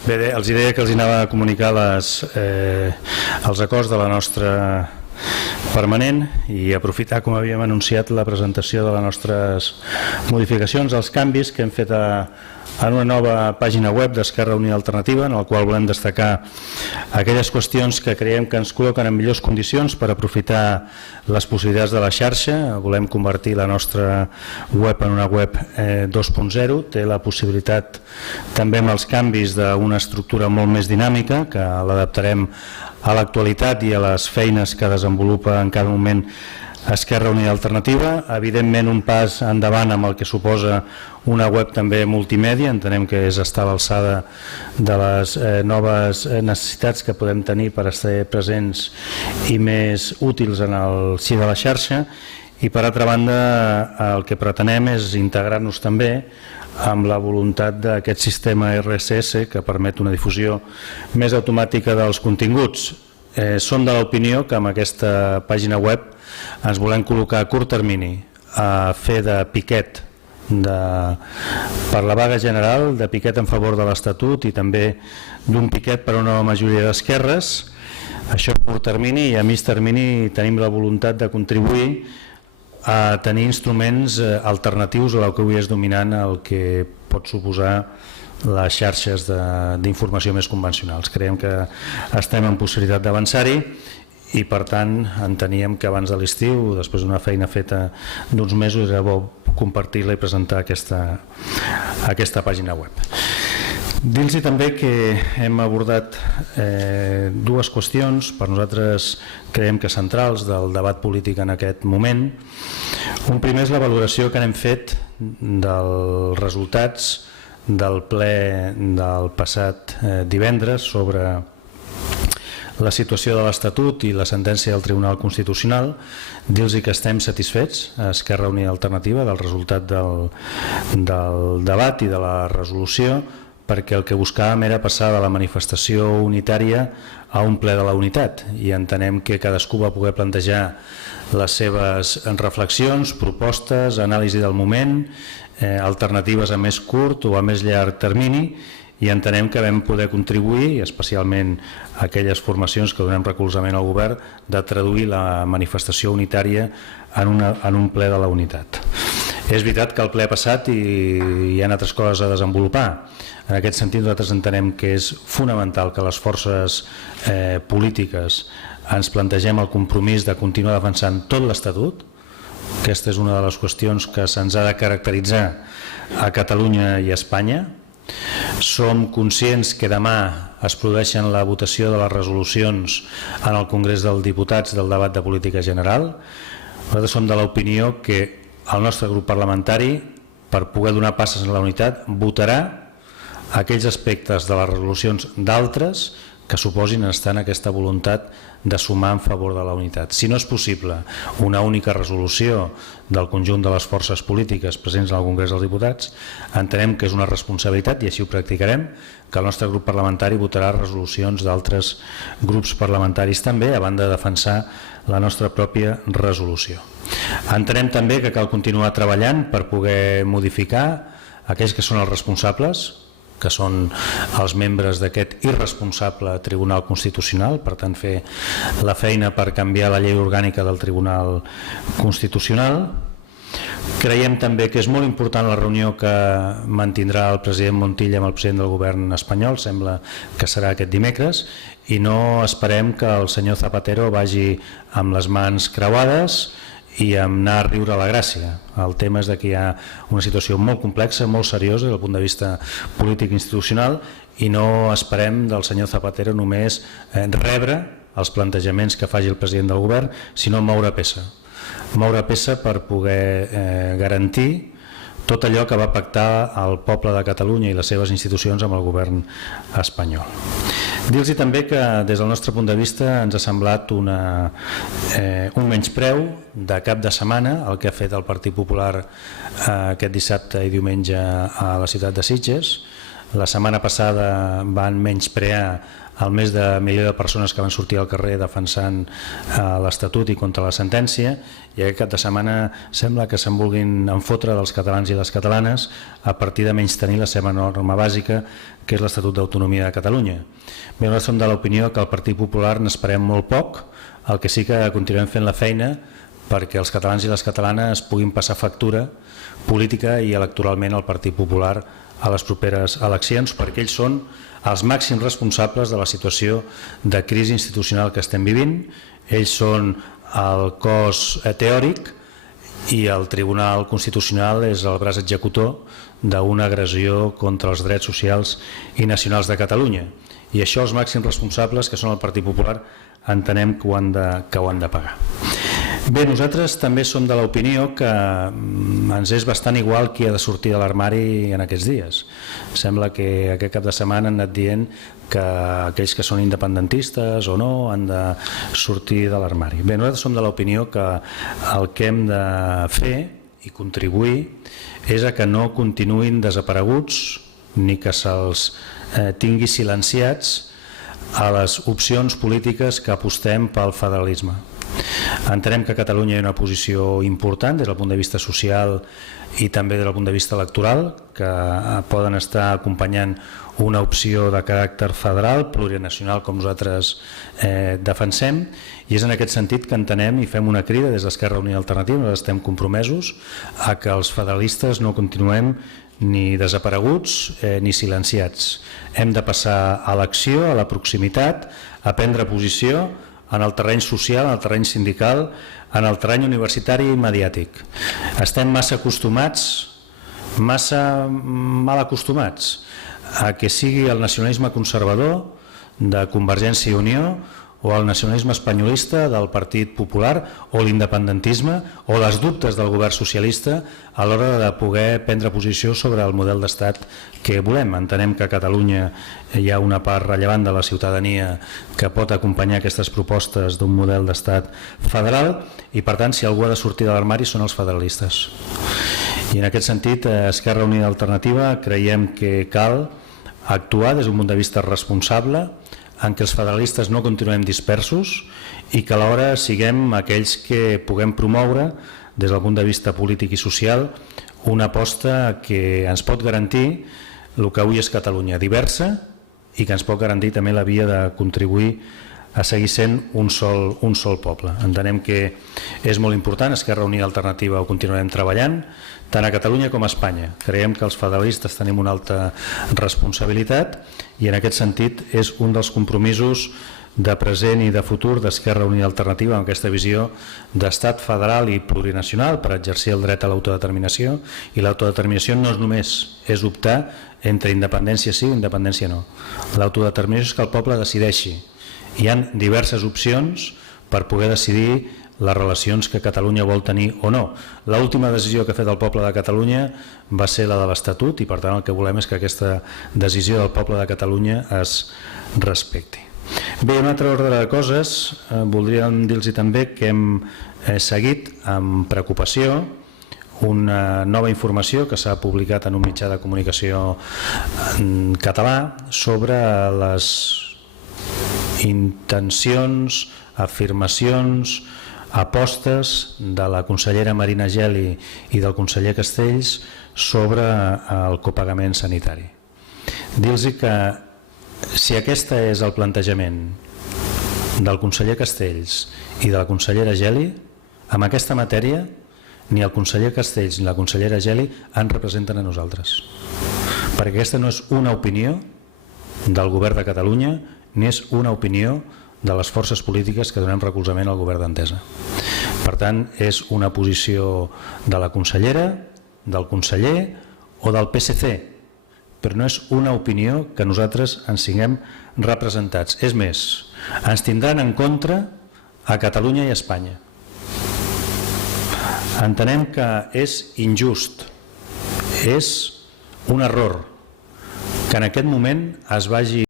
Bé, els deia que els anava a comunicar els acords de la nostra permanent i aprofitar, com havíem anunciat, la presentació de les nostres modificacions, els canvis que hem fet en una nova pàgina web d'Esquerra Unida Alternativa, en la qual volem destacar aquelles qüestions que creiem que ens col·loquen en millors condicions per aprofitar les possibilitats de la xarxa. Volem convertir la nostra web en una web 2.0, té la possibilitat també amb els canvis d'una estructura molt més dinàmica, que l'adaptarem a l'actualitat i a les feines que desenvolupa en cada moment Esquerra Unida Alternativa. Evidentment, un pas endavant amb el que suposa una web també multimèdia. Entenem que és estar a l'alçada de les noves necessitats que podem tenir per estar presents i més útils en el si de la xarxa. I per altra banda, el que pretenem és integrar-nos també amb la voluntat d'aquest sistema RSS que permet una difusió més automàtica dels continguts. Som de l'opinió que amb aquesta pàgina web ens volem col·locar a curt termini a fer de piquet per la vaga general, de piquet en favor de l'Estatut i també d'un piquet per a una majoria d'esquerres. Això a curt termini, i a mig termini tenim la voluntat de contribuir a tenir instruments alternatius a el que avui és dominant el que pot suposar les xarxes d'informació més convencionals. Creiem que estem en possibilitat d'avançar-hi i per tant enteníem que abans de l'estiu, després d'una feina feta d'uns mesos, era bo compartir-la i presentar aquesta pàgina web. Dir-los també que hem abordat dues qüestions, per nosaltres creiem que centrals del debat polític en aquest moment. Un primer és la valoració que n'hem fet dels resultats del ple del passat divendres sobre la situació de l'Estatut i la sentència del Tribunal Constitucional. Dir-los que estem satisfets a Esquerra Unida Alternativa del resultat del debat i de la resolució, perquè el que buscàvem era passar de la manifestació unitària a un ple de la unitat, i entenem que cadascú va poder plantejar les seves reflexions, propostes, anàlisi del moment, alternatives a més curt o a més llarg termini, i entenem que vam poder contribuir, especialment aquelles formacions que donem recolzament al govern, de traduir la manifestació unitària en un ple de la unitat. És veritat que el ple ha passat i hi ha altres coses a desenvolupar. En aquest sentit, nosaltres entenem que és fonamental que les forces polítiques ens plantegem el compromís de continuar defensant tot l'Estatut. Aquesta és una de les qüestions que se'ns ha de caracteritzar a Catalunya i a Espanya. Som conscients que demà es produeixen la votació de les resolucions en el Congrés dels Diputats del debat de política general. Nosaltres som de l'opinió que el nostre grup parlamentari, per poder donar passes en la unitat, votarà aquells aspectes de les resolucions d'altres que suposin estar en aquesta voluntat de sumar en favor de la unitat. Si no és possible una única resolució del conjunt de les forces polítiques presents en el Congrés dels Diputats, entenem que és una responsabilitat, i així ho practicarem, que el nostre grup parlamentari votarà resolucions d'altres grups parlamentaris també, a banda de defensar la nostra pròpia resolució. Entenem també que cal continuar treballant per poder modificar aquells que són els responsables, que són els membres d'aquest irresponsable Tribunal Constitucional, per tant fer la feina per canviar la llei orgànica del Tribunal Constitucional. Creiem també que és molt important la reunió que mantindrà el president Montilla amb el president del govern espanyol, sembla que serà aquest dimecres, i no esperem que el senyor Zapatero vagi amb les mans creuades i anar a riure a la gràcia. El tema és que hi ha una situació molt complexa, molt seriosa des del punt de vista polític i institucional, i no esperem del senyor Zapatero només rebre els plantejaments que faci el president del govern, sinó moure peça. Moure peça per poder garantir tot allò que va pactar el poble de Catalunya i les seves institucions amb el govern espanyol. Dir-los també que des del nostre punt de vista ens ha semblat un menyspreu de cap de setmana el que ha fet el Partit Popular aquest dissabte i diumenge a la ciutat de Sitges. La setmana passada van menysprear el més de 1 milió de persones que van sortir al carrer defensant l'Estatut i contra la sentència, i aquest cap de setmana sembla que se'n vulguin enfotre dels catalans i les catalanes a partir de menystenir la seva norma bàsica, que és l'Estatut d'Autonomia de Catalunya. Bé, nosaltres som de l'opinió que al Partit Popular n'esperem molt poc, el que sí que continuem fent la feina perquè els catalans i les catalanes puguin passar factura política i electoralment al Partit Popular a les properes eleccions, perquè ells són els màxims responsables de la situació de crisi institucional que estem vivint. Ells són el cos teòric i el Tribunal Constitucional és el braç executor d'una agressió contra els drets socials i nacionals de Catalunya. I això els màxims responsables, que són el Partit Popular, entenem que ho han de pagar. Bé, nosaltres també som de l'opinió que ens és bastant igual qui ha de sortir de l'armari en aquests dies. Sembla que aquest cap de setmana han anat dient que aquells que són independentistes o no han de sortir de l'armari. Bé, nosaltres som de l'opinió que el que hem de fer i contribuir és a que no continuïn desapareguts ni que se'ls tingui silenciats a les opcions polítiques que apostem pel federalisme. Entenem que a Catalunya hi ha una posició important des del punt de vista social i també des del punt de vista electoral, que poden estar acompanyant una opció de caràcter federal, plurinacional, com nosaltres defensem, i és en aquest sentit que entenem i fem una crida des d'Esquerra Unida i Alternativa. Nosaltres estem compromesos a que els federalistes no continuem ni desapareguts ni silenciats. Hem de passar a l'acció, a la proximitat, a prendre posició en el terreny social, en el terreny sindical, en el terreny universitari i mediàtic. Estem massa acostumats, massa mal acostumats a que sigui el nacionalisme conservador de Convergència i Unió o el nacionalisme espanyolista del Partit Popular o l'independentisme o les dubtes del govern socialista a l'hora de poder prendre posició sobre el model d'estat que volem. Entenem que a Catalunya hi ha una part rellevant de la ciutadania que pot acompanyar aquestes propostes d'un model d'estat federal i, per tant, si algú ha de sortir de l'armari són els federalistes. I en aquest sentit, a Esquerra Unida i Alternativa creiem que cal actuar des d'un punt de vista responsable, en què els federalistes no continuem dispersos i que alhora siguem aquells que puguem promoure des del punt de vista polític i social una aposta que ens pot garantir el que avui és Catalunya, diversa, i que ens pot garantir també la via de contribuir a seguir sent un sol poble. Entenem que és molt important, Esquerra Unida i Alternativa ho continuarem treballant, tant a Catalunya com a Espanya. Creiem que els federalistes tenim una alta responsabilitat i en aquest sentit és un dels compromisos de present i de futur d'Esquerra Unida i Alternativa amb aquesta visió d'estat federal i plurinacional per exercir el dret a l'autodeterminació, i l'autodeterminació no és només optar entre independència sí o independència no. L'autodeterminació és que el poble decideixi. Hi ha diverses opcions per poder decidir les relacions que Catalunya vol tenir o no. L'última decisió que ha fet el poble de Catalunya va ser la de l'Estatut i, per tant, el que volem és que aquesta decisió del poble de Catalunya es respecti. Bé, un altre ordre de coses, voldríem dir-los també que hem seguit amb preocupació una nova informació que s'ha publicat en un mitjà de comunicació català sobre les intencions, afirmacions, apostes de la consellera Marina Geli i del conseller Castells sobre el copagament sanitari. Dir-los que si aquest és el plantejament del conseller Castells i de la consellera Geli, en aquesta matèria ni el conseller Castells ni la consellera Geli ens representen a nosaltres, perquè aquesta no és una opinió del govern de Catalunya ni és una opinió de les forces polítiques que donem recolzament al govern d'Entesa. Per tant, és una posició de la consellera, del conseller o del PSC, però no és una opinió que nosaltres ens tinguem representats. És més, ens tindran en contra a Catalunya i a Espanya. Entenem que és injust, és un error que en aquest moment es vagi